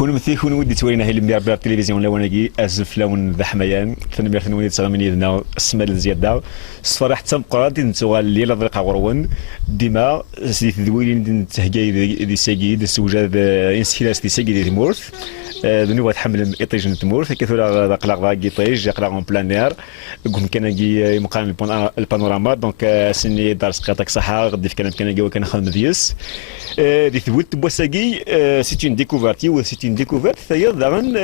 كون ودي تورينا هي اللي بلا التلفزيون لوناكي ازف لون ذا حميان ثنمير ثنوني تسغمني يدنا السمال الزياده الصفر حتى مقرات نتوغال اللي لا ضريقه غرون ديما سيت ذويلين تهجاي دي ساكيد السوجاد انسيلاس دي ساكيد دي مورث ذنوب تحمل ايطيج نتمورث كثر قلق ذاكي طيج قلق اون بلانير قوم كان كي مقام البانوراما دونك سني دار سقيطك صحه غدي في كان خدم ديس دي ثبوت بوساكي سيت اون ديكوفرتي و سيت اون ديكوفرت ثيا داغن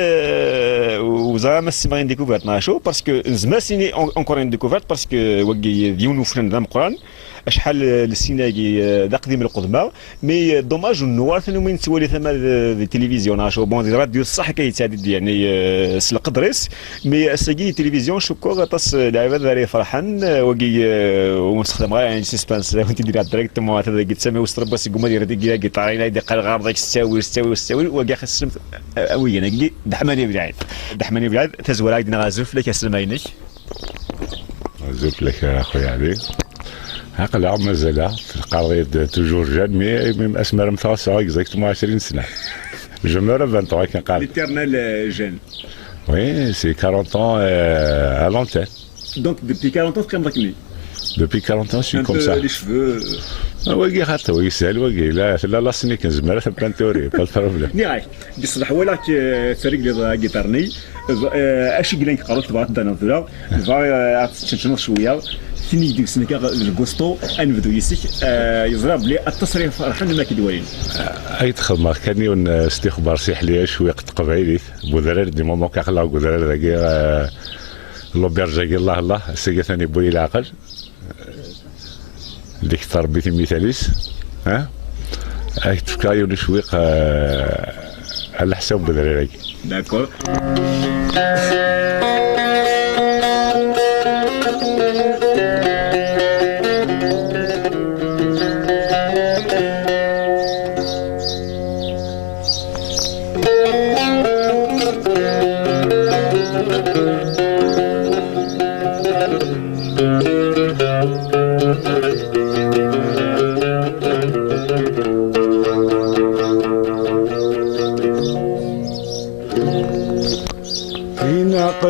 وزعما سيمغين ديكوفرت ناشو باسكو زعما سيني اونكور اون ديكوفرت باسكو وكي ديونو فلان ذا مقران شحال السيناكي ذا قديم القدماء مي دوماج النوار من تولي ثما التلفزيون اشو بون دي راديو صح كيتعدد يعني سلق دريس مي اساكي التلفزيون شكو غطاس لعبه داري فرحان وكي ونستخدم غير يعني سسبانس وانت دير ديريكتومون هذا كيتسمى وسط رباس يقوم دير ديك كيطارينا يدق الغار داك استوي وكا خص وي انا كي دحماني بلعيد تزور عندنا غازوف لك السلماينك غازوف لك اخويا علي هكذا مازال في القرية توجور جان مي اسمر مثلا اكزاكتومون 20 سنة جو مور 23 كنقال ليترنال جان وي سي 40 ans à l'antenne donc depuis 40 ans كم راكني depuis 40 ans je suis comme ça les cheveux واقي حتى وي سهل واقي لا سني كنزمر بانتوري با بروبليم نياي بصح ولاك فريق لي جيتارني اشي قلنا قررت تبغى تدنا ولا فا تشنو شويه ثني ديك سنك الكوستو انبدو يسك يزرب لي التصريف فرحان ما كيدوالين اي تخدم كاني استخبار سي حليه شويه قبعيلي بودرار دي مومون كاخلا بودرار داكي لوبيرجا الله الله سي ثاني بوي العقل اللي كثر بيتي مثاليس ها اي تفكايو شويق على حساب بودرار داكور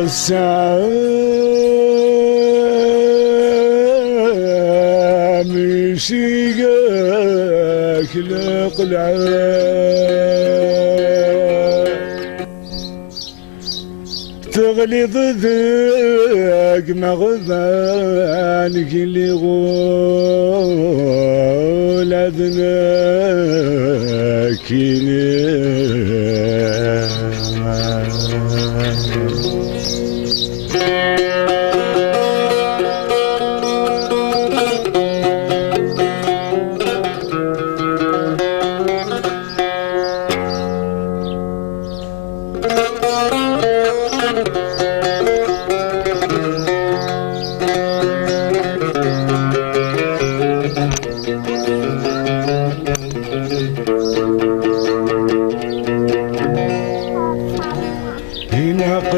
السام يشيقك القلعة تغلي ضدك مغضانك اللي غول أذنك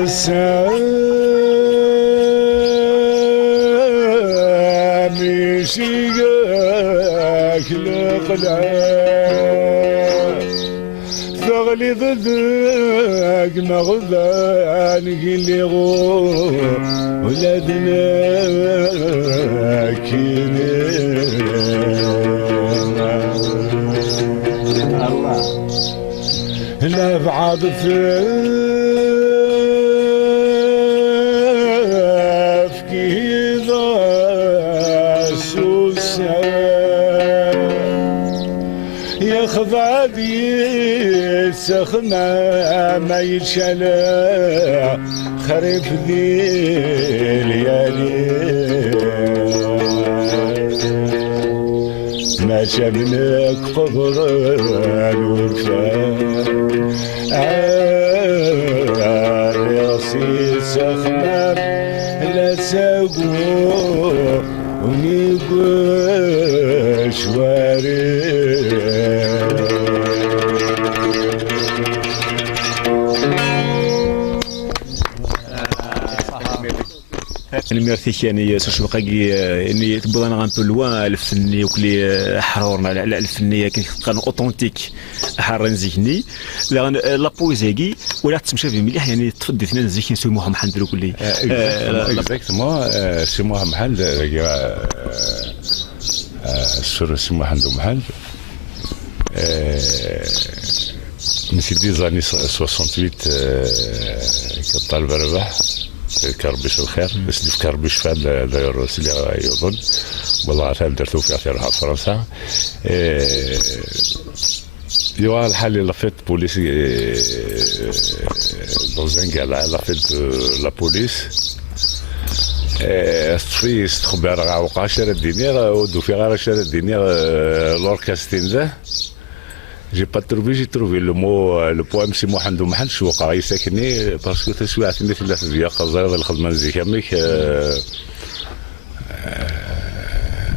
السام يشيقك القلعة ثغلي ضدك مغضانك اللي ولادناك الله لا بعض يخضعدي سخمة ما يتشالى خريف ذي ليالي ما شبنك قبر الوفاء راسي سخمة لا ساقو ونيقوش واري الميرثيك يعني سوشوقاكي يعني تبغى انا ان بو لوان الفني وكلي حرورنا على الفنيه كان اوتونتيك حارن زيكني لا بويزيكي ولا تمشى في مليح يعني تفضي اثنين زيكين سو محمد حمد كلي اكزاكتومون سي محمد السر سي محمد محمد نسيت دي زاني 68 كان طالب رباح كربش الخير بس دي في كربش فهذا داير سلي يظن والله عارف درتو في اثرها فرنسا يوا الحال اللي لافيت بوليس دوزين قال لافيت لا بوليس في استخبار وقع شارع الدينير ودو في غير شارع الدينير لوركاستين ذا جي با تروفي جي تروفي لو مو لو بوام سي محمد محل شو وقع يساكني باسكو تسويعتني في ثلاث ديال خزر الخدمه زي كاميك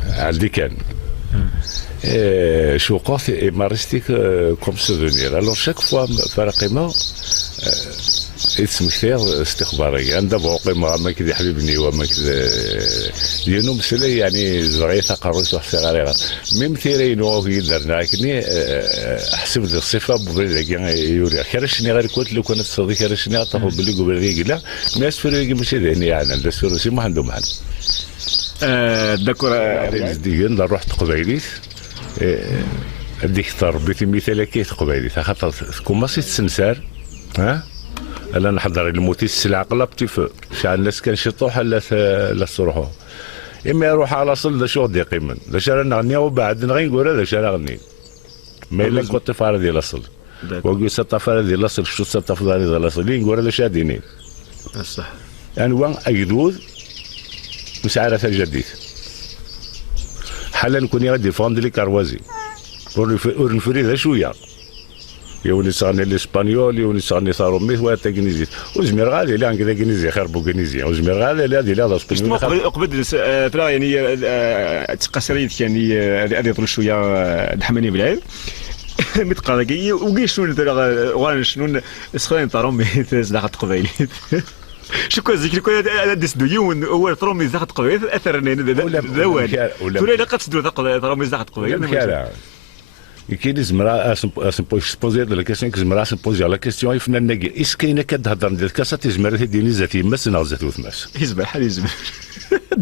عندي كان شو وقف مارستيك كوم سوفونير الوغ شاك فوا فرقيمه اسم كثير استخباري عندها بوقيمه ما كذا حبيبني وما كذا لانه مسألة يعني زغية تقرص وحسي غريغة ميم ثيرين وهي درنا لكني احسب الصفة ببريد يوري كرشني غير كنت لو كانت تصدي كرشني اطفو بلي قبل ريقلا ما يسفر ماشي ذهني يعني الدستور سي ما عنده محل داكور ديجن رحت قبيليت ديك تربيتي مثال كيف قبيليت خاطر كوماسي تسنسار ها انا نحضر الموتي السلعه قلبتي في شحال الناس كنشطوح لا تروحوا اما يروح على صل ذا شو غادي يقيمن ذا شرا نغني وبعد نغي نقول هذا شرا غني ما الا كنت فار ديال الاصل وقول سطفار ديال الاصل شو سطفار ديال الاصل لي نقول هذا شاديني صح يعني وان اجدود مش عارف الجديد حالا نكون غادي فوند لي كاروازي ورنفري ذا شويه يوني صاني الاسبانيول يوني صاني صاروميث واتا كنيزي وزمير غادي لا كذا كنيزي خير بو كنيزي وزمير غادي لا دي لا اسبانيول قبل فلا يعني تقصريت يعني هذه طول شويه دحماني بالعين متقاضي وكاين شنو وانا شنو سخين طاروميث زاخت قبيلي شكون ذكر كون ديس ديون هو ترومي زاخت قبيل اثر ذوال ولا لا قد تدو ترومي زاخت قبيل كاين زمرا سبوزي لا كيسيون زمرا سبوزي لا كيسيون يفنا ناقي اس كاينه كتهضر ندير كاسات زمرا تديني ذاتي ماس نغزات وثماس يزبر حال يزبر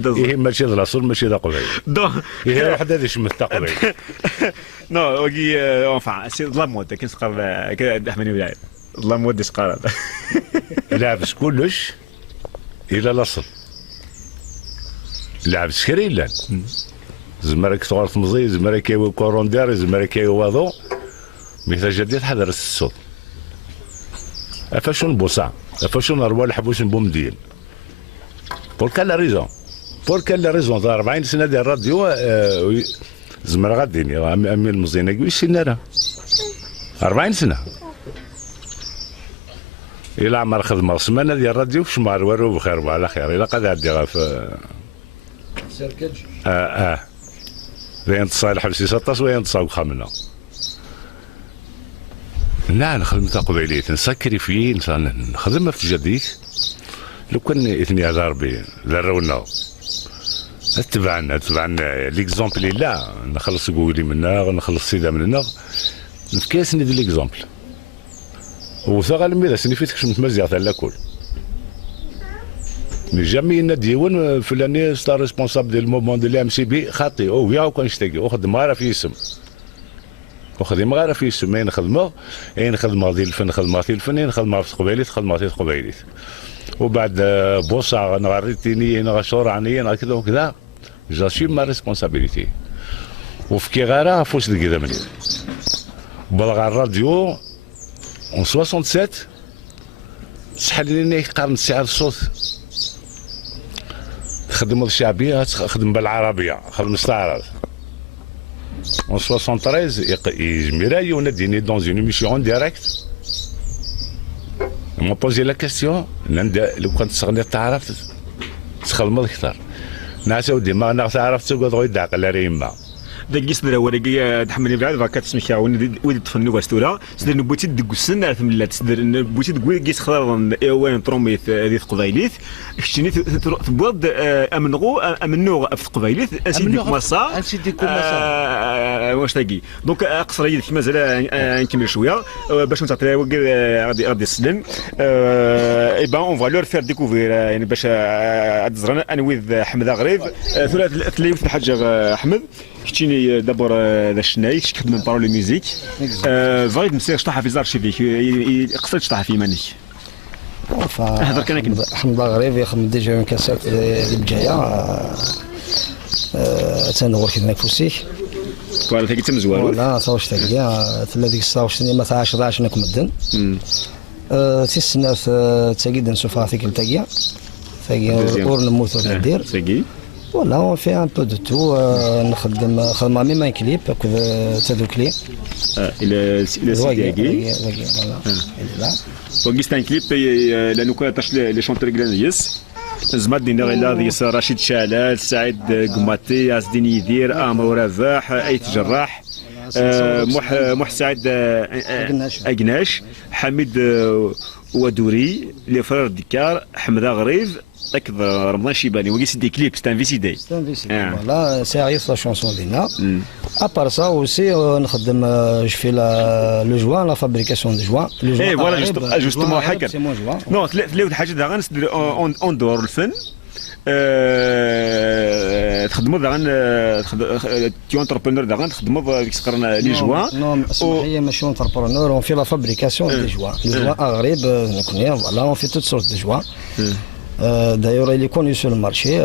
ايه ماشي ذا الاصل ماشي ذا قبيل ايه واحد هذا شمت تاع قبيل نو وكي اونفان سي ظلام مود كي سقر دحمني بالعين ظلام مود سقر لابس كلش الى الاصل لابس كريلان زمرك صغار تمزي زمرك يو كوروندير زمرك يو واضو مثل جديد حضر الصوت افاشون بوسع افاشون اروى الحبوس بومدين بور كال ريزون 40 سنه ديال الراديو زمر غاديني امي المزينه كوي سينارا 40 سنه الى عمر خدمه سمانه ديال الراديو في شمار ورو بخير وعلى خير الى قد عدي في سيركج وين تصال حبسي 16 وين تصاوب خامنه لا نخدم تاع قبيليت نسكري فيه نخدم في جديد لو كان اثني هزار بي ذرونا تبعنا ليكزومبل لا نخلص قولي منا نخلص سيدا منا نفكاسني دي ليكزومبل وثغل ميدا سنيفيتك شمت مزيغ تاع لاكل مي جامي نديون فلاني ستا ريسبونسابل ديال المومون ديال ام سي بي خاطي او يا وكان نشتاقي وخدم غير في اسم وخدم غير في اسم ما نخدمو نخدمو ديال الفن نخدمو في الفن نخدمو في قبيليت نخدمو في قبيليت وبعد بوصا نغريتيني نغشور عني هكذا وكذا جاسي ما ريسبونسابيليتي وفي كي غير فوس ديك مني بلغ الراديو اون 67 شحال لي قرن سعر الصوت خدم الشعبيه خدم بالعربيه خدم مستعرض اون 73 يجميرا يوناديني دون اون ايميسيون ديريكت مون بوزي لا كاستيون لو كنت تغني تعرف تخدم اكثر ناس ودي ما انا تعرف تقعد غير داق لا ريما ذاك يصدر هو اللي تحمل بعد فكا تسمك ولد تفنوا باستورا سدر نبوتي دق السن ثم سدر نبوتي دق كيس خضر ايوان تروميت هذه قبايليت كشتيني تبوض امنو في قبايليت اسيدك مصا واش تاقي دونك اقصر يدك مازال نكمل شويه باش نعطي غادي السلم اي بان اون فا لور فير ديكوفير يعني باش تزرنا انويذ حمد غريب ثلاث ليوت الحاج احمد كتيني دابور ذا الشناي كتخدم من بارول ميوزيك فايد مسير شطحها في زارشيفيك قصرت شطحها في مانيك هضر كان كنت حمد غريب يخدم ديجا من كاسات البجايه تنور كي نفوسيك فوالا ثاقي تم زوار ولا صاوش ثاقي هذيك الساعه واش ما 11 ناك مدن تيسنا تاقي نشوفها فيك التاقيه ثاقي اور نموت ندير ثاقي ولا اون في ان بو دو تو نخدم خدمه ميم كليب تادو كليب الى سيدي وقيست ان كليب لانه كنتاش لي شونتور كلانيس زماد دينا غير ديس رشيد شلال سعيد قماتي عزدين يدير امر رفاح ايت جراح مح سعيد اقناش حميد ودوري لي فرار ديكار حمده غريف اكد رمضان شيباني وقيس دي كليب ستان في سيدي فوالا سيريوس لا شونسون ديالنا ابار سا اوسي نخدم جو في لو جوان لا فابريكاسيون دو جوان اي فوالا جوستومون هكا نو ثلاث حاجات داغا نسدر اون دور الفن تخدموا داغا تي انتربرونور داغا تخدموا ديك القرن لي جوان نو اسمح لي ماشي انتربرونور اون في لا فابريكاسيون دي جوان لو جوان غريب نكون فوالا اون في توت سورت دو جوان دايور اللي كوني سو المارشي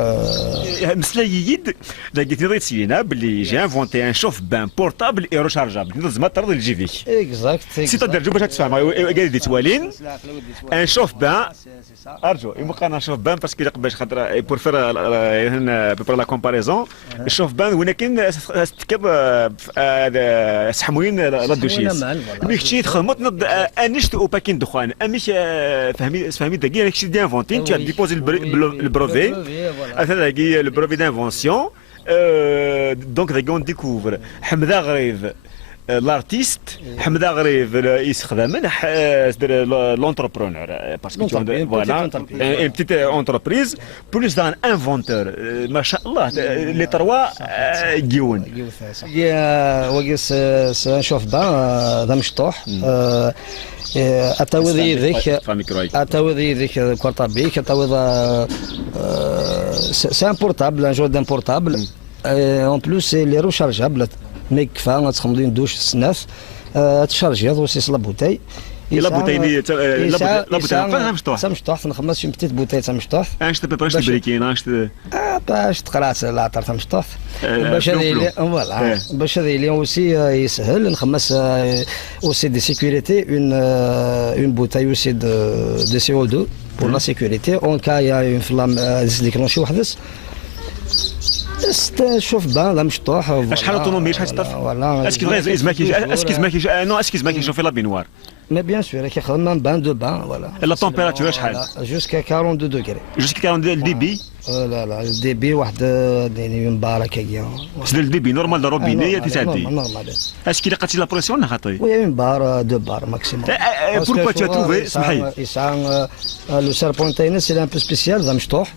مثل يد لقيت نضيت سينا باللي جي انفونتي ان شوف بان بورتابل اي ريشارجابل زعما ترضي الجي فيك اكزاكت سي تدرجو باش تفهم قال دي توالين ان شوف بان ارجو يبقى انا نشوف بان باسكو باش خاطر بور فير هنا بور لا كومباريزون شوف بان ولكن تكب سحموين لا دوشيس مي كشي تخدمت انشت او باكين دخان اميش فهمي دقيقه كشي دي انفونتي tu as déposé le brevet, le brevet d'invention. Donc, on découvre Hamda Gharib, l'artiste, Hamda Gharib, l'entrepreneur. Parce que tu as voilà, une petite entreprise, plus d'un inventeur. Masha'Allah, les trois guiounes. وقيس نشوف با ذا مشطوح اتاوذي ذيك كورطابيك اتاوذ سي ان بورتابل ان جو دان بورتابل اون بلوس لي روشارجابل مي كفا تخمضين دوش السناف تشارجي هذا وسيس لابوتاي لا بوتاي لا بوتاي مشطوح نخمس شي بتيت بوتاي تاع مشطوح اش تبقى باش تبريكين اش باش تقرا لاطر تاع مشطوح باش هذه فوالا باش هذه اللي اوسي يسهل نخمس اوسي دي سيكوريتي اون بوتاي اوسي دو سي او 2 بور لا سيكوريتي اون كا يا اون فلام ديكلونشي وحدث شوف بان لا مشطوح شحال اوتونومي شحال تطف اسكي غير اسكي زماكي شوفي لا بينوار مي بيان سور كيخدم بان دو بان فوالا لا تمبيراتور شحال جوسكا 42 دوغري جوسكا 42 الدي بي لا الدي بي واحد يعني مبارك هي سد الدي بي نورمال دو روبيني تسعدي نورمال اسكي لقيتي لا بريسيون خاطي وي من بار دو بار ماكسيموم بوركوا تو تروفي سمحي يسعى لو سيربونتين سي ان بو سبيسيال ذا مشطوح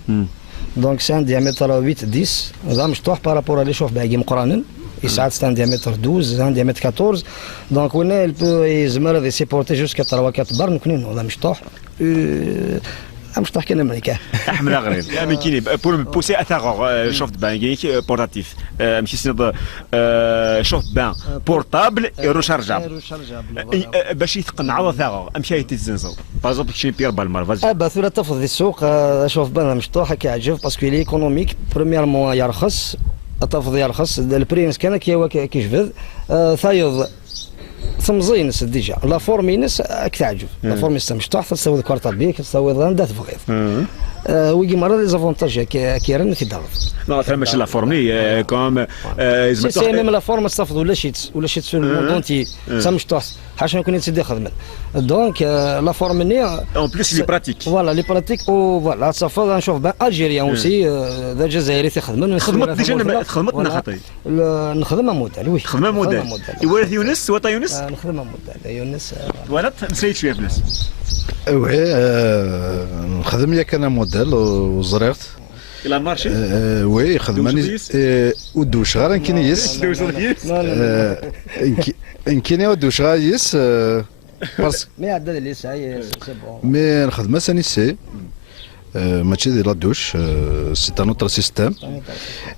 دونك سي ان ديامتر 8 10 هذا مشطوح بارابور اللي شوف باقي مقرانن يسعى سي ان ديامتر 12 ان ديامتر 14 دونك وين البو يزمر دي سيبورتي جوسكا 3 4 بار نكون هذا مشطوح مشطوح كان امريكا احمد غريب يعني كاين بور بوسي اثاغ شوفت بان بورتاتيف ماشي سنض شوفت بان بورتابل ريشارجابل باش يثقن عوض ثاغ امشي تزنزو بازوب شي بير بالمر فازي ثلاثه تفض السوق شوف بان مشطوح كيعجب باسكو لي ايكونوميك برومييرمون يرخص التفض يرخص البرينس كان كيجبد ثايض تمزينس ديجا لا فورمينس كتعجب لا فورمينس مشطوح تسوي كوارطابيك تسوي عندها تفغيض ويجي مرة لي زافونتاج كيرن في الدار. Non, très bien, la formée, comme. سي ميم لا فورم تصفد ولا شيت سو الموند اونتي سا مشطوح حاشا نكون نتسدي خدمه دونك لا فورم ني En plus, il est pratique. فوالا لي براتيك او فوالا تصفد نشوف بان الجيريان اوسي ذا جزائري تخدم خدمت ديجا خدمتنا خاطري. نخدمها موديل وي خدمة موديل. يورث يونس وطا يونس. نخدمها موديل يونس ولات نسيت شويه فلوس. وي نخدم ياك انا موديل وزريرت الى مارشي. وي خدماني ودوش غير نكينيس دوز ريس. نكيني ودوش غايس باسكو مي عدد اللي ساي سي بون مي نخدم ساني سي ماشي ديال لا دوش سي ان اوتر سيستيم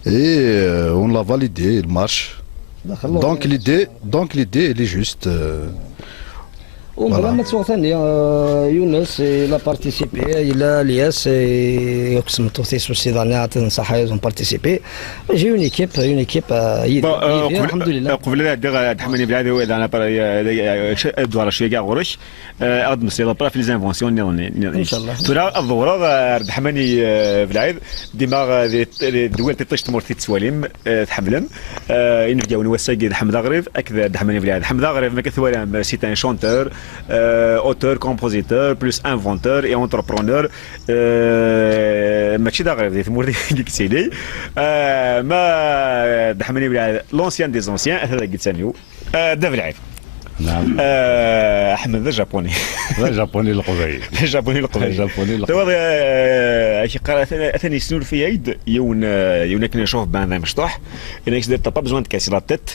اي اون لا فاليدي المارش دونك ليدي لي جوست ومرة تسوق ثاني يونس لا بارتيسيبي الى الياس يقسم توثيس والسيدانيا تنصح اون بارتيسيبي جي اون ايكيب الحمد لله. قبل لا دير تحملني بلادي واذا انا دوار شويه كاع غورش اد مسير في لي زانفونسيون ان شاء الله. ترى الظهور تحملني بالعيد ديما الدول تطيش تمر في التسواليم تحملم ينفجاون وساقي حمد غريب اكذا تحملني بالعيد حمد غريب ما كثوالم سي ان شونتور auteur, compositeur, plus inventeur et entrepreneur. ماشي دا غير ثمور ديك سيدي ما دحمني بلا لونسيان دي زونسيان هذا قلت ثاني دا بالعيب. نعم. احمد الجابوني. الجابوني القبيل. الجابوني القبيل. تو شي قرا ثاني سنور في عيد يون كنا نشوف بان مشطوح انا يقدر با بزوان تكاسي لا تيت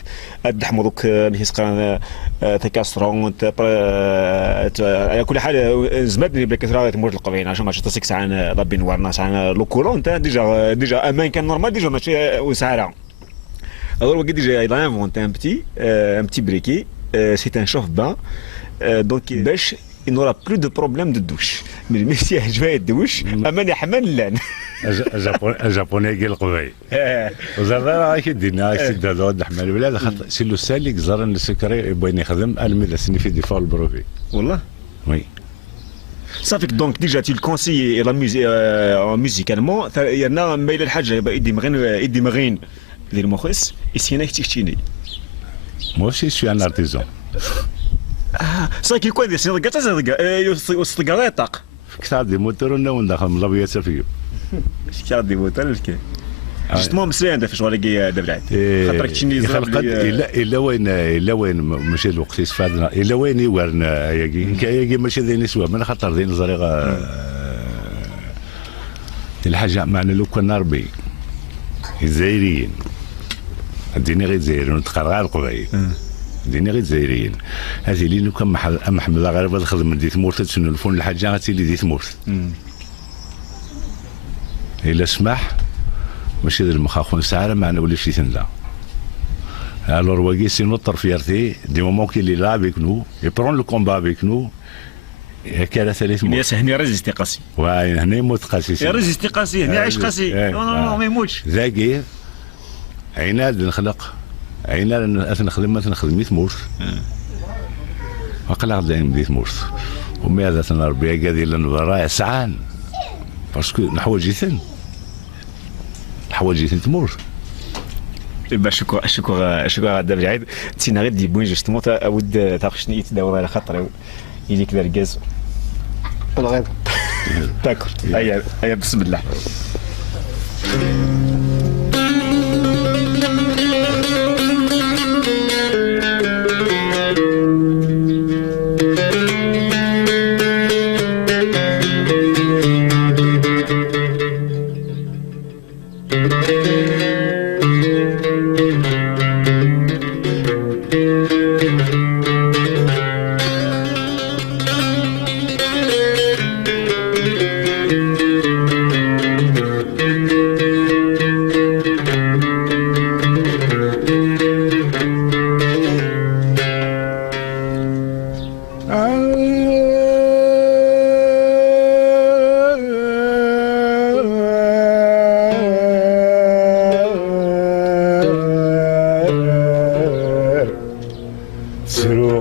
دحمو دوك نحس قرا تكاسرون على كل حال زمدني بلا كثره تموت القبيل عشان ما تصيك ساعه ربي نورنا ساعه لو كورون ديجا امان كان نورمال ديجا ماشي وساعه. alors déjà il a inventé un petit briquet. C'est un chauffe-bain, donc il n'aura plus de problème de douche. Mais le monsieur a joué à douche, أمان يحمل لان. الجابوني قال القبيل. وزاد راه كيدينا استعدادات نحمل البلاد خاطر سي لو سالي زرن السكري يبغي يخدم الميدا سني في ديفا البروفي. والله؟ وي. Ça fait que donc déjà tu le conseilles la musique musicalement يانا مايل الحاجة يدي مغين ديال المخيس يسينا كتيكتيني. Moi aussi, je suis un artisan. صايكي كويس صدقة صدقة يطاق. كثار دي موتور وندخل ملابيات فيه. كثار دي موتور لكن. جوستمون مسري عندها في شغل دبلعت. خاطرك تشني زرب إلا وين ماشي الوقت يستفادنا إلا وين يورنا ياكي ماشي ذي نسوى من خاطر ذي نزريغ الحاجة معنا لو كان ربي الجزائريين ديني غير الجزائريين ونتقرا القبائل ديني غير الجزائريين هذه اللي نو كان محمد غير الخدم من ديت مورث تسنو الفون الحاجه هاتي اللي ديت مورث الا سمح ماشي ذا المخاخون ساعه معنا ولا شي تندا alors واقي سي نوتر فيرتي دي مومون كي لي لا افيك نو اي برون لو كومبا افيك نو كان ثلاث موت الناس هنا ريزيستي قاسي واي هنا يموت قاسي ريزيستي قاسي هنا عايش قاسي نو ما يموتش ذاكي عناد نخلق عناد نخدم ما نخدم مورث وقلا غدا بديت مورث ومي هذا تنربي قادي لنا سعان باسكو نحوجيتن تمورث. شكرا دابا العيد تينا غير دي بوين جوستمون اود تاخشني يتداول على خاطر يليك دار الكاز الغيب داكور هيا بسم الله.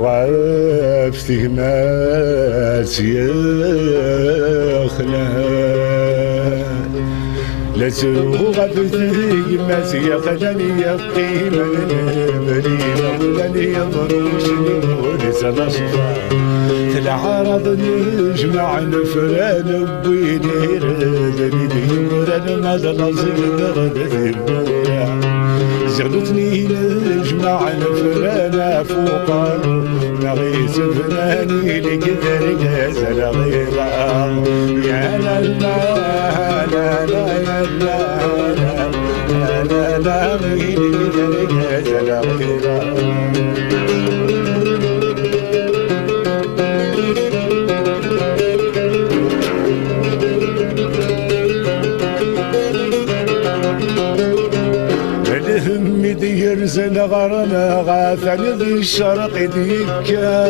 عرفتك ناس يا خلال سرو غفتي ما سيخلني يقيما بريما ولاني يضروشني ولسان أصفى العرض نجمع نفران بويني ردني ديوران ما دلزم ردني بورا زغلتني نجمع نفران فوقا نغيس فناني لقدر غزل غيرا يا لا لا لا لا يا لا لا لا لا لقدر غزل غيرا يرزن غرنا غاثني ذي الشرق ديكا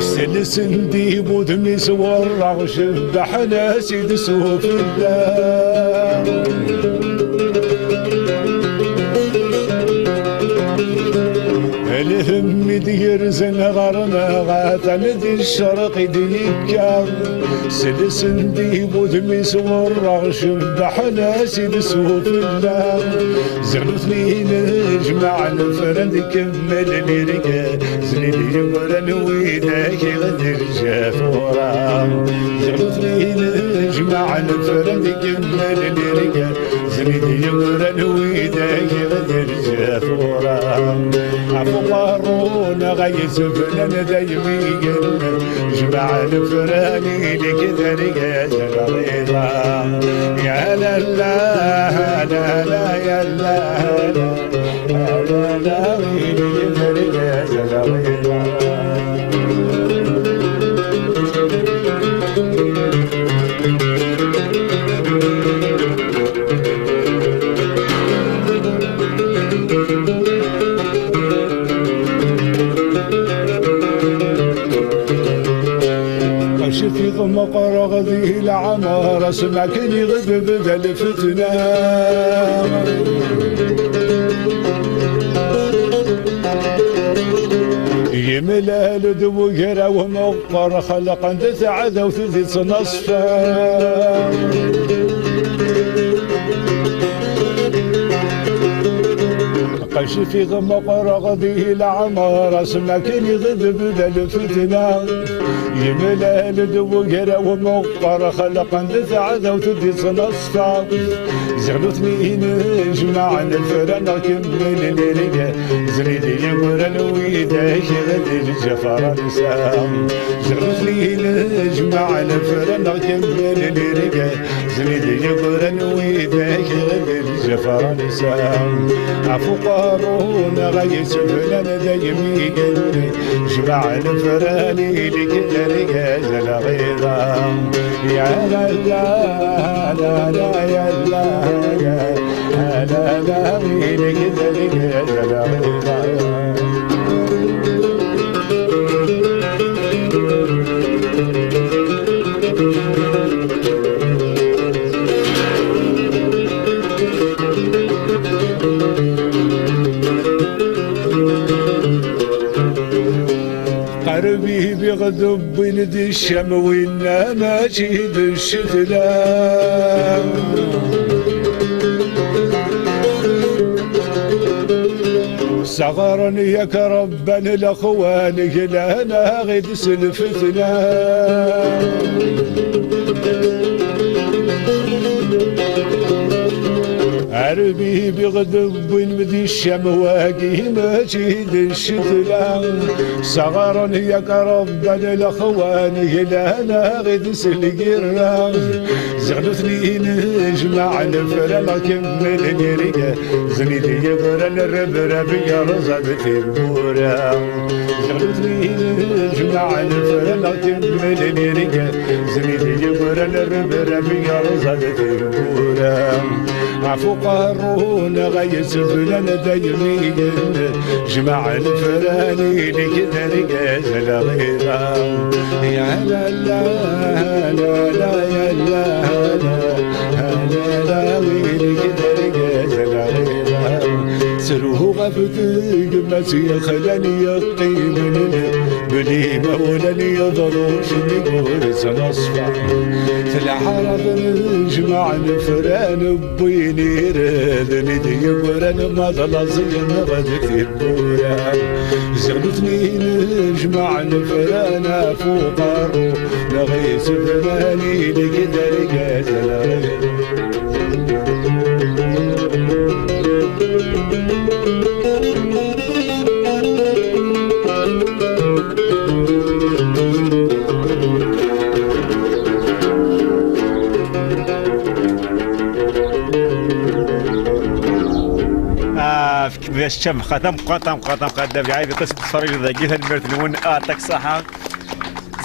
سلسن دي بودمي سوار رغش بحنا سيد سوف الله الهم ديرزن غرنا غاثني ذي الشرق ديكا سلسن دي بودمي سوار رغش بحنا سيد سوف الله زغلتني نجمع نفرن كمل ليرقا زليل يمرن ويداك غدر جافورا زغلتني نجمع نفرن كمل ليرقا زليل يمرن ويداك غدر جافورا عفو غيس فنان دايمي جمع نفراني لكذا رجال غريضا يا لا لا لا لا يا لا لا لا لا لكذا رجال غريضا في ضم قرغ ذي العمار سمعكني غد بدا الفتنة يملا لدو يرى ومقر خلقا تسعد وثلث نصفا قش في ضم قرغ ذي العمار سمعكني غد بدا الفتنة يملا لدوقرا ومقر خلقا تسعد وتدس نصفا زغلتني نجمع الفرن كمل ليرقا زريدي يمرن ويداك غدي الجفر نسام زغلتني نجمع الفرن كمل ليرقا زريدي يمرن ويداك غدي الجفر نسام عفو قارون غيس فلان دايمي قلبي جمع الفراني لكذا رجال غيرا يا لا لا لا لا يا لا لا لا لا لكذا رجال غيرا قربي بغضب ولد الشم وإنا ماجد الشتلام صغرني ياك ربا لأخوانك لأنا غد سلفتنا عربي بغضب مدي الشمواقي ماجد الشتلام صغرا ياك ربا الاخوان انا غدس القرام زغلتني نجمع الفرن كمل نرقا زنيدي يبرن الربرب يا رزقت البورا زغلتني نجمع الفرن كمل نرقا زنيدي يبرن الربرب يا رزقت البورا عفو قارون غيس فلان دايمي جمع الفراني لكذا رجال غيرا يا لا لا لا لا يا لا لا لا لكذا رجال غيرا سروه غفتك ما سيخلاني يقيم لي مولا يضروش نقول سنصفى في العرب نجمع نفران بويني رادني ديبران ما ضلزين غدك البوران زغلتني نجمع نفران فوق الروح نغيس فناني لقدر قاتل باش تبقى تبقى دابا عايز قصه الفريق ذاك المرت نون اعطاك صحه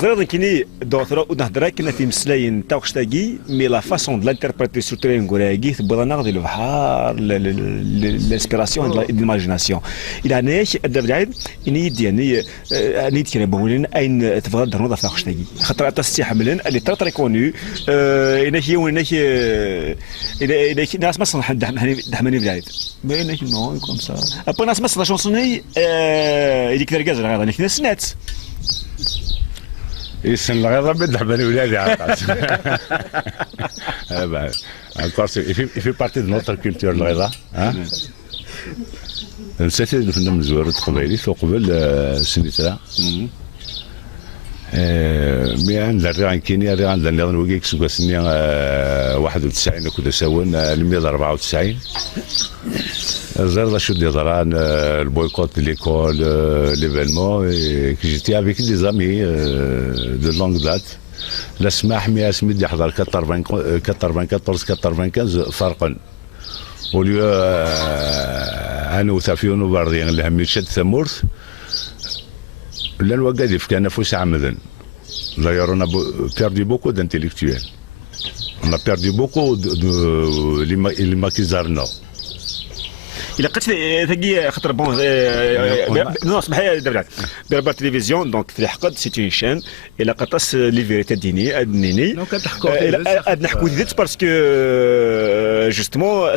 زرد كني دوثرا ونهضر كنا في مسلاين تاوخشتاكي مي لا فاسون دو لانتربريتي سوتري نقولها تبغى ناخذ البحر الانسبيراسيون دو ليماجيناسيون الى ناش دابا عايز اني يعني اني كنا بقولين اين تبغى تهضر في تاوخشتاكي خاطر تستي حملن اللي تري كوني انك انك انك ناس مثلا دحماني بلايد بينك نو كوم سا ابا ناس مثلا شونسوني اللي كثر كازر هذا ناس سنات يسن الغيظة بدحماني ولادي عاد encore il fait partie de notre culture الغيظة نسيت الفنان مزور القبيلي قبل سنتها مي عند الريان كينيا الريان عند النظام وكيك سوكا سنيا 91 كنت ساون 194 زرنا شو دي ضران البويكوت دي ليكول ليفينمون جيتي افيك دي زامي دو لونغ دات لا سماح مي اسمي دي حضر 94 95 فرقا وليو انا وثافيون وباردين اللي هم يشد ثمورث لا الوقاديف كان نفوس عمدا d'ailleurs on a perdu beaucoup d'intellectuels on a perdu beaucoup de maquisarno الى قلت ثقي خاطر بون نو اسمح لي دابا التلفزيون دونك في الحقيقه سي اون شين الى قطاس لي فيريتي ديني دونك كنحكوا نحكوا ديت باسكو جوستومون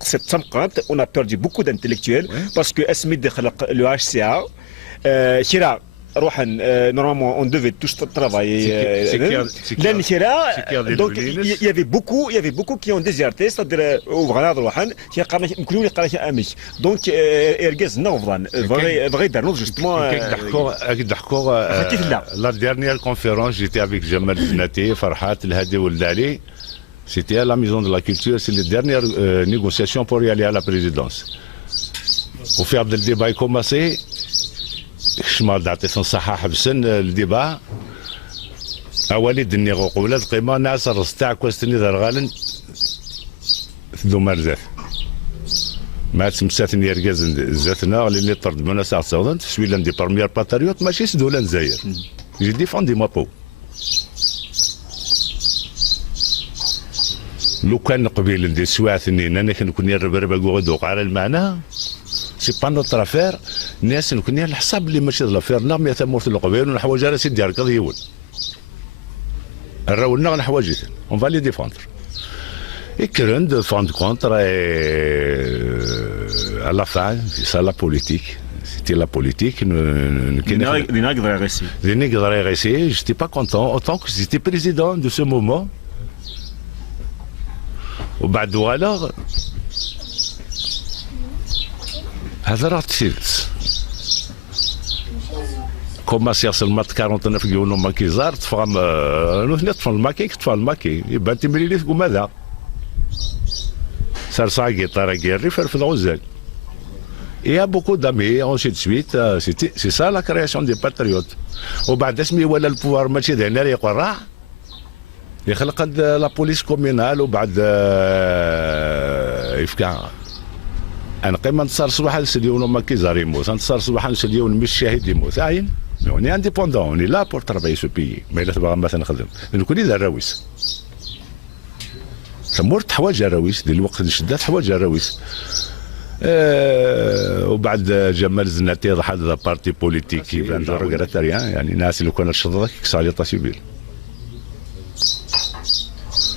قصه تمقات اون ا بيردي بوكو دانتيليكتويل باسكو اسمي خلق لو اتش سي ا شراء روحا نورمالمون اون ديفي توش ترافاي لان شراء دونك يافي بوكو كي اون ديزيرتي ستادير وبغا روحا يمكن لي قرا امي دونك اركاز نوفضان بغا يدارنو جوستومون ضحكوا لا ديرنيير كونفيرونس جيتي افيك جمال الزناتي فرحات الهادي والدالي c'était à la maison de la culture c'est les dernières négociations pour y aller à la présidence au faire le débat est commencé شمال دعطيت الصحة حبسن الديبا أولي دني قبل القيمة ناس الرستاع كوستني ذا الغالن ذو مرزات ما تمساتني يرقاز زاتنا اللي طرد منا ساعة صودا تسوي لندي برمير باتريوت ماشي سدولا نزاير جي ديفوندي مابو لو كان قبيل ندي سواثني انا كنكون الربربه قعدوق على المعنى سي با نوتر افير الناس نكون الحساب اللي ماشي لافير نعم يا ثمورت القبيل ونحواج على سيدي ركض يول الراولنا نحواج اون فالي ديفوندر يكرن دو فوند كونتر à la fin c'est ça la politique c'était la politique des nègres récits des nègres récits j'étais pas content autant que j'étais président de ce moment وبعد alors هذا راه تسيرت كوماسي يصل مات 49 يونو ماكيزار تفهم نوثني طفل الماكي كتفهم الماكي يبان تمريلي تقول ماذا صار صاقي طارقي الريفر في الغزال Il y a beaucoup d'amis, ensuite de suite, c'est ça la création des patriotes. وبعد اسمي ولا البوار ماشي ذهنا يقول راح يخلق لا بوليس كومينال وبعد يفكا انا قيمه نتصار صباح نسليون ما كيزار يموت نتصار صباح نسليون مش شاهد يموت عاين اوني انديبوندون اوني لا بور ترافاي سو بيي ما الا تبغى مثلا نخدم نكون اذا الراويس ثمورت تحواج الراويس ديال الوقت الشدات تحواج الراويس وبعد جمال الزناتي راح هذا بارتي بوليتيك يبان روغراتاريان يعني ناس اللي كانوا شرطه كساليطا سيفيل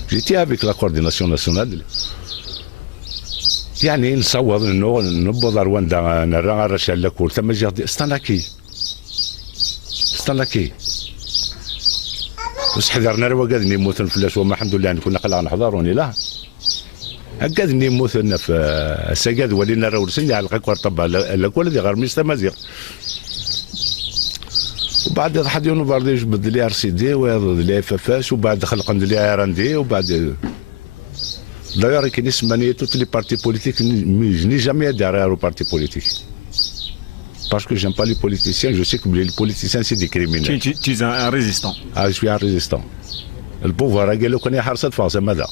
جيتي افيك لا كورديناسيون ناسيونال يعني نصوض انه نبض رواندا نرى رشال لكل ثم جهد استناكي ستلاكي بس حذرنا راه قاعدين يموتون فلاش وما الحمد لله كنا قلعنا نحضروني لا قاعدين يموتون في السجاد ولينا راه ورسني على القكور طبعا لا كل ذي غير ميست مزيغ وبعد حد يوم برضه يجبد لي ار سي دي ويض لي فافاس وبعد خلق لي ار ان دي وبعد دايوغ كاين اسمانيه توت لي بارتي بوليتيك ني جامي ادير او بارتي بوليتيك parce que j'aime pas les politiciens, je sais que les politiciens c'est des criminels. Tu es un résistant. Ah, je suis un résistant. Le pouvoir قال له كان حرصت فرنسا ماذا؟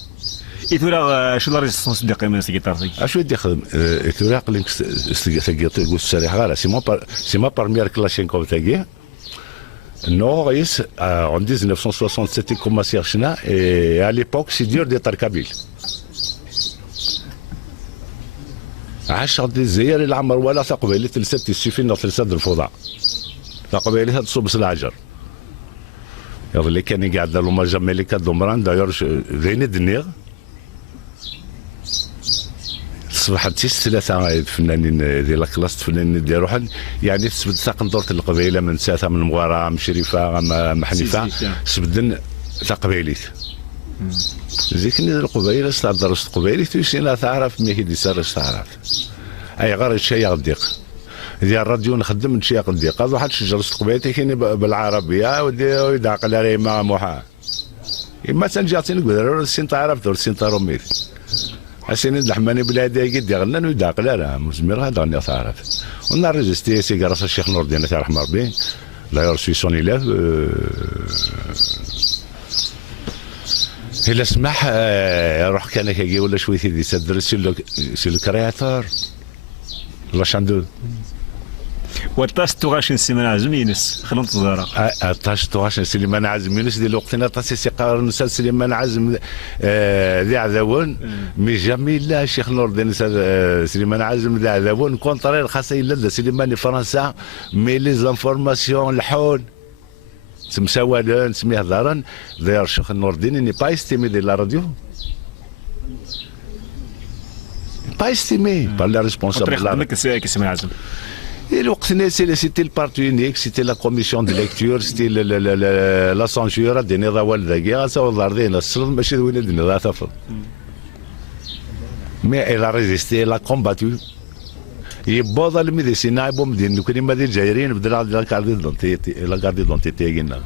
إثورة شو لا ريزيستونس اللي قيمة سكيتارتك؟ شو يدي خدم؟ إثورة قال لك تقول الصريحة سي ما بارميير كلاشينكوف تاعي. Non, en 1967, il commençait à Chine et à l'époque, c'est dur d'être kabyle. عاش غادي الجزائر العمر ولا ثقبيلي تلسات السيفين تلسات الفضاء ثقبيلي هاد صوب العجر اللي كان قاعد له ما جمالي كدمران داير زين الدنيا صبحت ثلاثه فنانين ديال لاكلاس فنانين ديال روحهم يعني تسبد ساق ندورة القبيله من ساثه من مغاره من شريفه من حنيفه سبدن ثقبيليت زيكني القبيله درست قبيله تيسينا تعرف مي هي سارش تعرف اي غير الشيء غديق ديال الراديو نخدم شي غديق هذا واحد شجر قبيله كاين بالعربيه ويدعق على ريما موحى اما تنجاتي نقول السين تعرف دور السين روميت اسين الحماني بلادي قد يغنن ويدعق لا مزمير هذا غني تعرف ونهار ريزيستي سي قراص الشيخ نور الدين الله يرحمه ربي لا يرسي سون الاف إلا سمح روح كان كي ولا شويه دي تدرس سي لو كرياتور واش عنده والطاس توغاش سيمان عزم ينس خلونا تزارا الطاس توغاش سليمان عزم ينس ديال وقتنا طاس سيقار نسال سليمان عزم ذي عذاون مي جامي لا شيخ نور الدين سليمان عزم ذي عذاون كونطرير خاصه الا سليمان فرنسا مي لي زانفورماسيون الحول مساوالا نسميه هضرا داير الشيخ نور الدين ني با استيمي ديال لا راديو با استيمي بار لا ريسبونسابل طريق كيسمي عزم الوقت سيتي البارتي يونيك سيتي لا كوميسيون دو ليكتور سيتي لا سانسور دي نضال ذاكي سوا ضاردين الصلب ماشي وين الدنيا تفرض مي إلا ريزيستي لا كومباتو يبوظ الميديسينا يبوم دين كل ما دي الجزائريين بدل لا كاردي دونتيتي لا كاردي دونتيتي قلنا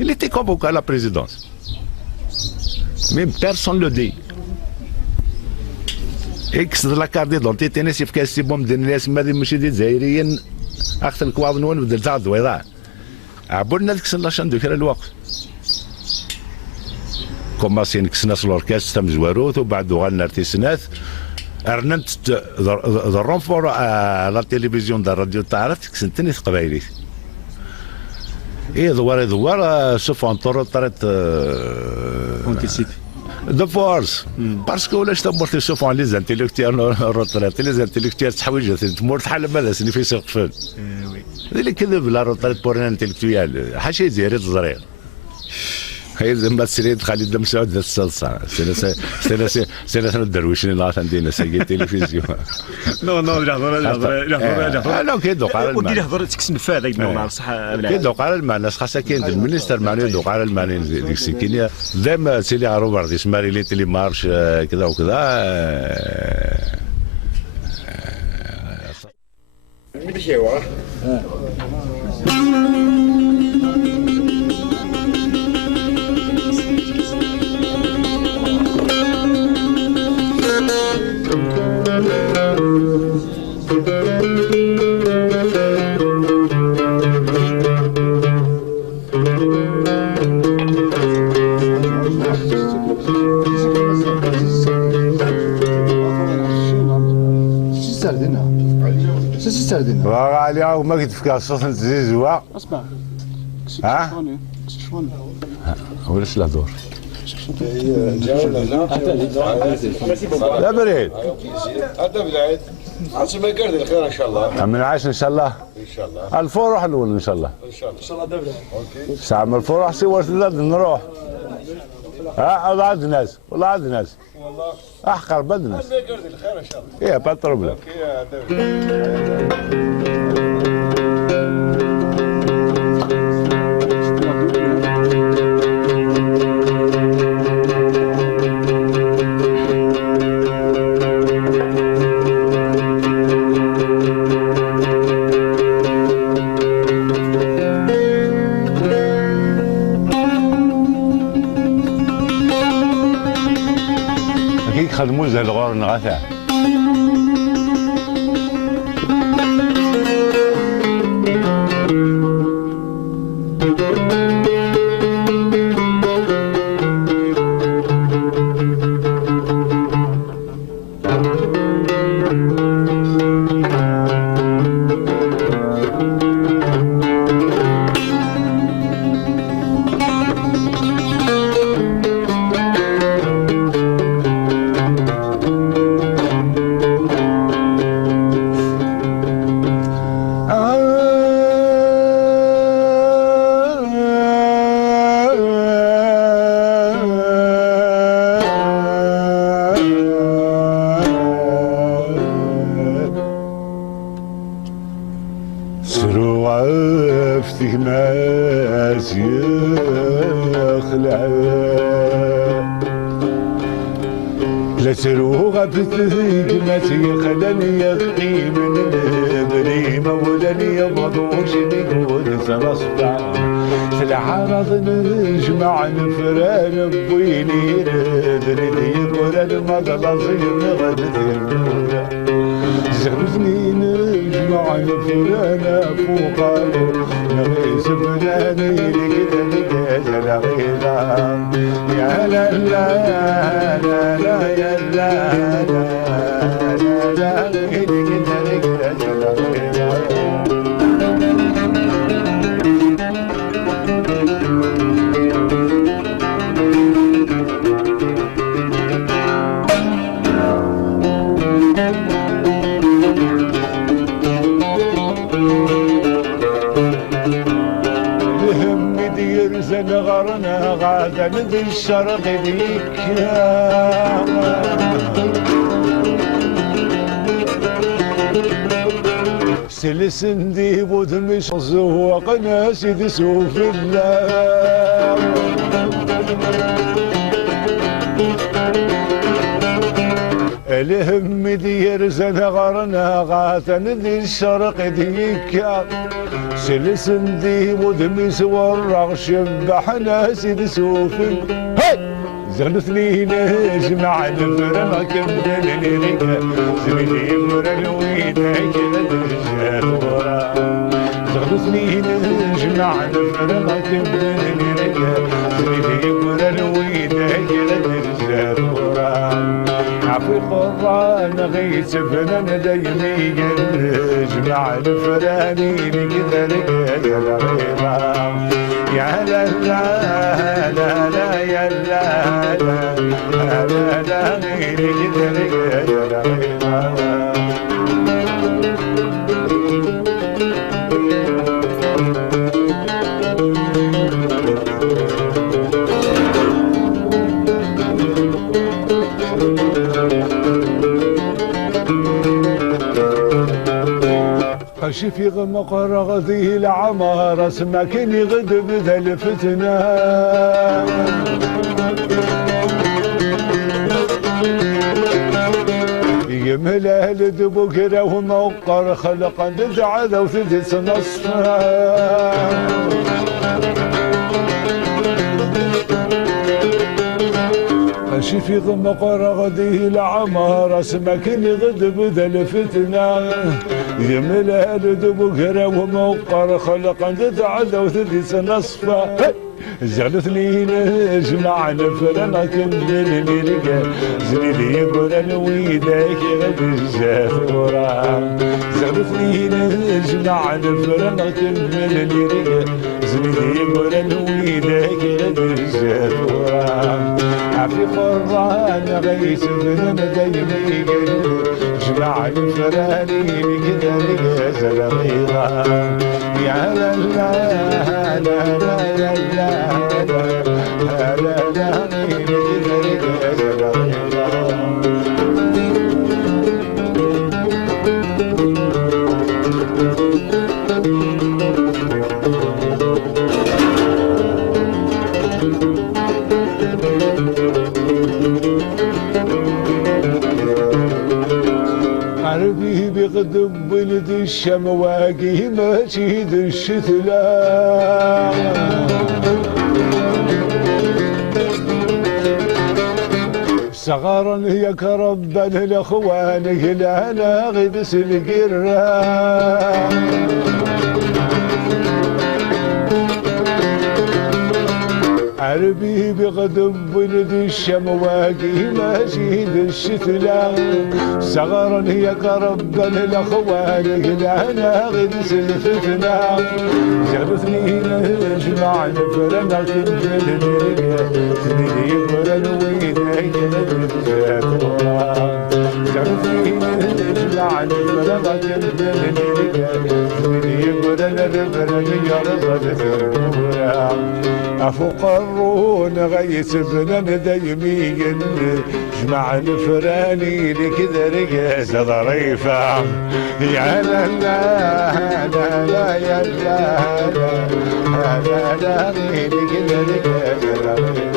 اللي تي كونفوكا لا بريزيدونس مي بيرسون لو دي اكس لا كاردي دونتيتي ناس في كاس بوم دين الناس ما دي ماشي دي الجزائريين اخذ الكواض نون بدل تاع الضويضاء عبولنا ديك السنه شندو كرا الوقت كوماسين كسنا لوركاس تم زواروت وبعد غالنا ارتيسنات ارننت ذا رونفور لا تلفزيون دا الراديو تعرف كسنتني قبايلي ايه دوار سوف انطر طرت ذا فورس باسكو ولاش تمرت سوف لي زانتيليكتير روتريت لي زانتيليكتير تحويجه تمر حل ماذا سني في سقفل اللي كذب لا روتريت بور انتيليكتويال حاشي ديري تزرير هي زعما سريت خالد مسعود ذا الصلصه سنه الدرويش اللي نعرف عندنا ساقي التلفزيون نو لا كيدوق على المعنى ودير هضره تكسن فيها هذاك النوع صح كيدوق على المعنى خاصه كاين المينيستر معناه يدوق على المعنى ديك السكينه دائما سيلي عروبر دي سماري لي تلي مارش كذا وكذا عليها وما كتفكر الصوت نتزيزوا اسمع ها ولاش له دور لا بريد هذا بالعيد عاش ما قرد الخير ان شاء الله من عاش ان شاء الله ان شاء الله الفرح الاول ان شاء الله ان شاء الله دبل اوكي ساعة من الفرح سوى نروح ها والله عاد الناس والله عاد الناس والله احقر بد الناس ما قرد الخير ان شاء الله ايه با بروبليم اوكي يا دبل كي خدموا زي الغور نغاثا سرو عفتك ماس يخلع لا سرو غفتك ماس يخلني يخي من البريمة ولاني مضوش نقول سنصفع في العرض نجمع الفران بويني ردني يقول المضلصي نغدر زغلتني نجمع الفرانة فوقانو نغيس فلاني لقيت لقيت لغيظا يا لا لا لا لا يا لا لا لا لا لقيت لقيت لغيظا غرنا غادا ذي الشرق ذيك سلسن دي بودمش زوق ناس يدسوف الله الهم دير زن غرنا غادا ذي الشرق ذيك سلسن دي ودمس ورغ شبح ناس يدسوفن زغلتني نجمع الفرن كمدلني رقا زميلي مرن ويدك لدرجات ورا زغلتني نجمع الفرن كمدلني رقا زميلي مرن ويدك لدرجات ورا عفو القرآن غيث فنان دايمي جمع الفراني لكذا لقيا الغيظة يا لا لا لا لا يا لا لا لا لا لكذا لقيا الغيظة شفي غمقر غذي العمار اسمكني غد بذا الفتنة يمهل اهل بكرة وموقر خلقا دزع ذو ثدس نصفا شفي غمقر غذي العمار اسمكني غد بذا الفتنة يمل هالد بكرة وموقر خلقا تتعدى وثلث نصفا زغلتني نجمع الفرن كمدلني رقا زميلي يقول الويدك غد الزهورا زغلتني نجمع الفرن كمدلني رقا زميلي يقول الويدك غد الزهورا عفي قران غيث بن دايمي جمع الفراني بكذا لقيت الغيظة يا لا لا لا لا لا لا لا لا لا بكذا لقيت الغيظة عربي بغضب ولد الشمواقي ماشي ذي الشتلا صغارا هي كربا الاخوان هلانا غيبس القران عربي بغضب ولد الشمواقي ماشي ذي الشتلا صغارا هي كربا الاخوان هلانا غيبس الفتنة جرتني نجمع نفرنا كنت ثني يقرن وينك جرتني نجمع نفرنا كنت ثني يقرن رفرن يرزد أفقرون غيث بنا دايمين جمع الفراني لكذا رقاس ظريفة يا لا لا لا لا يا لا لا لا لا لكذا رقاس ظريفة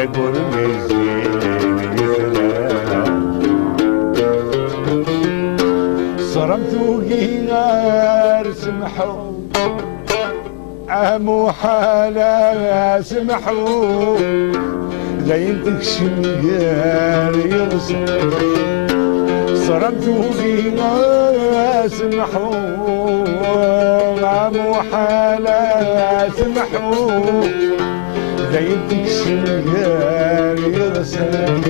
يا قرمي صرمت وقينار سمحوا عمو حالا سمحوا زينتك شميار يرسم صرمت وقينار سمحوا عمو حالا سمحوا زينتك شميار يرسم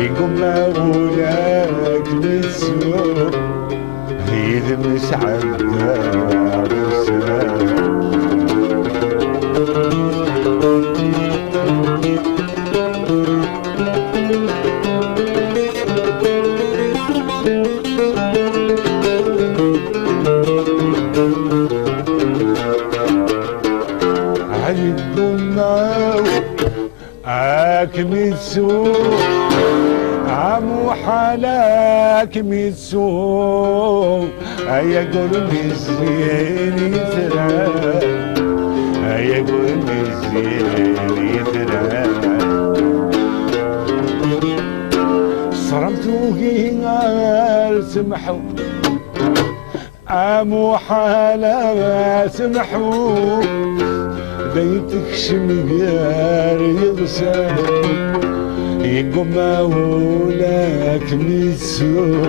يقوم مولاك بالسوق هيد مش عدار السلام ميتسو عمو حالاك ميتسو هيا قرمي الزين يترى هيا قرمي الزين يترى صرمت وقينار سمحوا عمو حالا سمحوا بيتك شميار يغسل يقوم مولاك ميتسو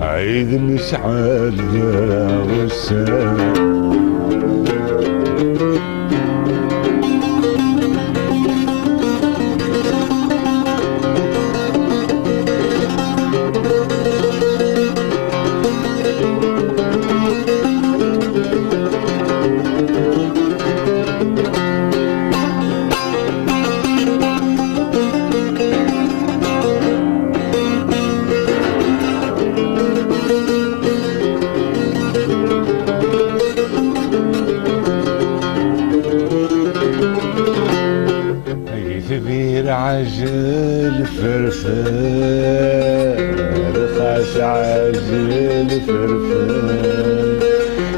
عيد مشعل يا غسل عجل فرفر خاش عجل فرفر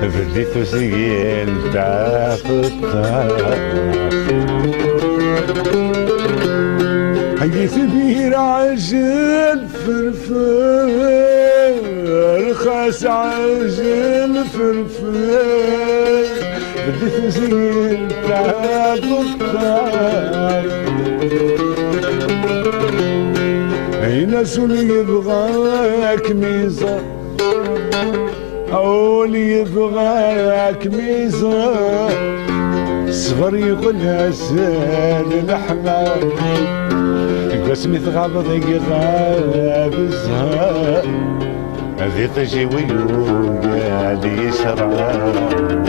بديت سجين تاع الطاف هيا كبير عجل فرفر خاش عجل فرفر بديت سجين تاع الطاف ناس اللي يبغاك ميزة أو اللي يبغاك ميزة صغر يقولها سال الأحمر قسمي تغابض يغاب الزهر هذي تجي ويوقع لي شرعان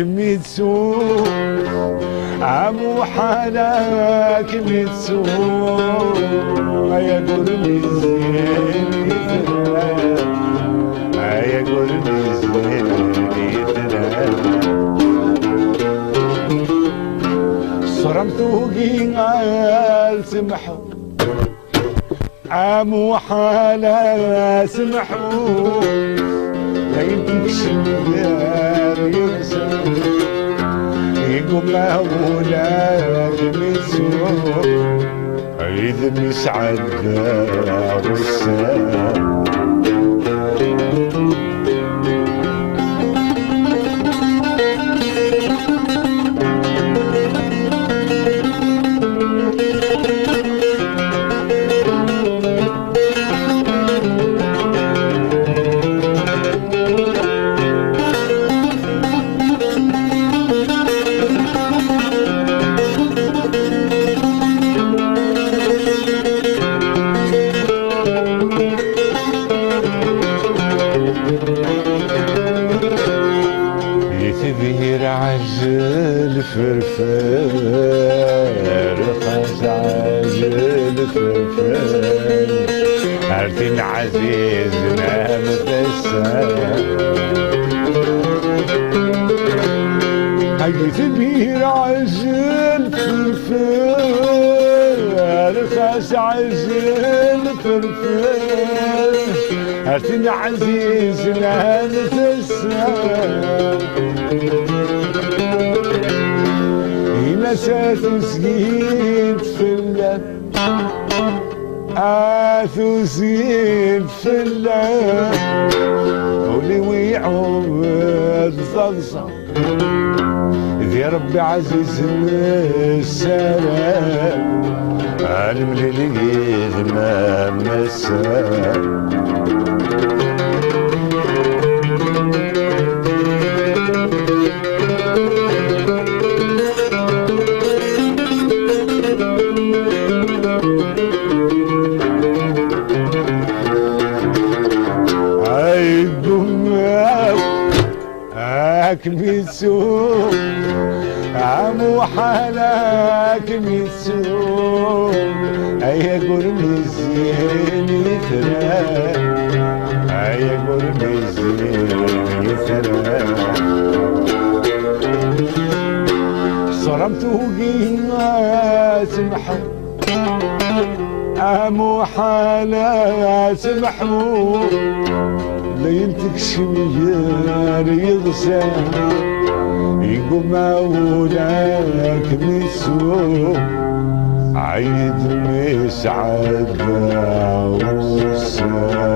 ميتسو عمو حالك متسوق يا قربي الزين يتراب يا قربي الزين يتراب صرمتو قال سمحوا عمو حالا سمحوا لا يمكنش الدار ينسى يقوم مولاك مسوق إذا مسعد والسلام يتبهر عجل فرفار خاص عجل فرفار عرفين عزيزنا متسار يتبهر عجل فرفار خاص عجل فرفار عرفين عزيزنا متسار مسات سقيت في اللب سقيت في اللب ولي ويعود صلصة ذي ربي عزيز السلام عالم لي ما مسام ميسوق عمو حالك ميسوق يا قرمي الزين يتراب يا قرمي الزين يتراب صرمتو قيمة سمحوا عمو حالك سمحوا لا ينتكش ميار يغسل يقوم مولاك مسوق عيد مسعد والسلام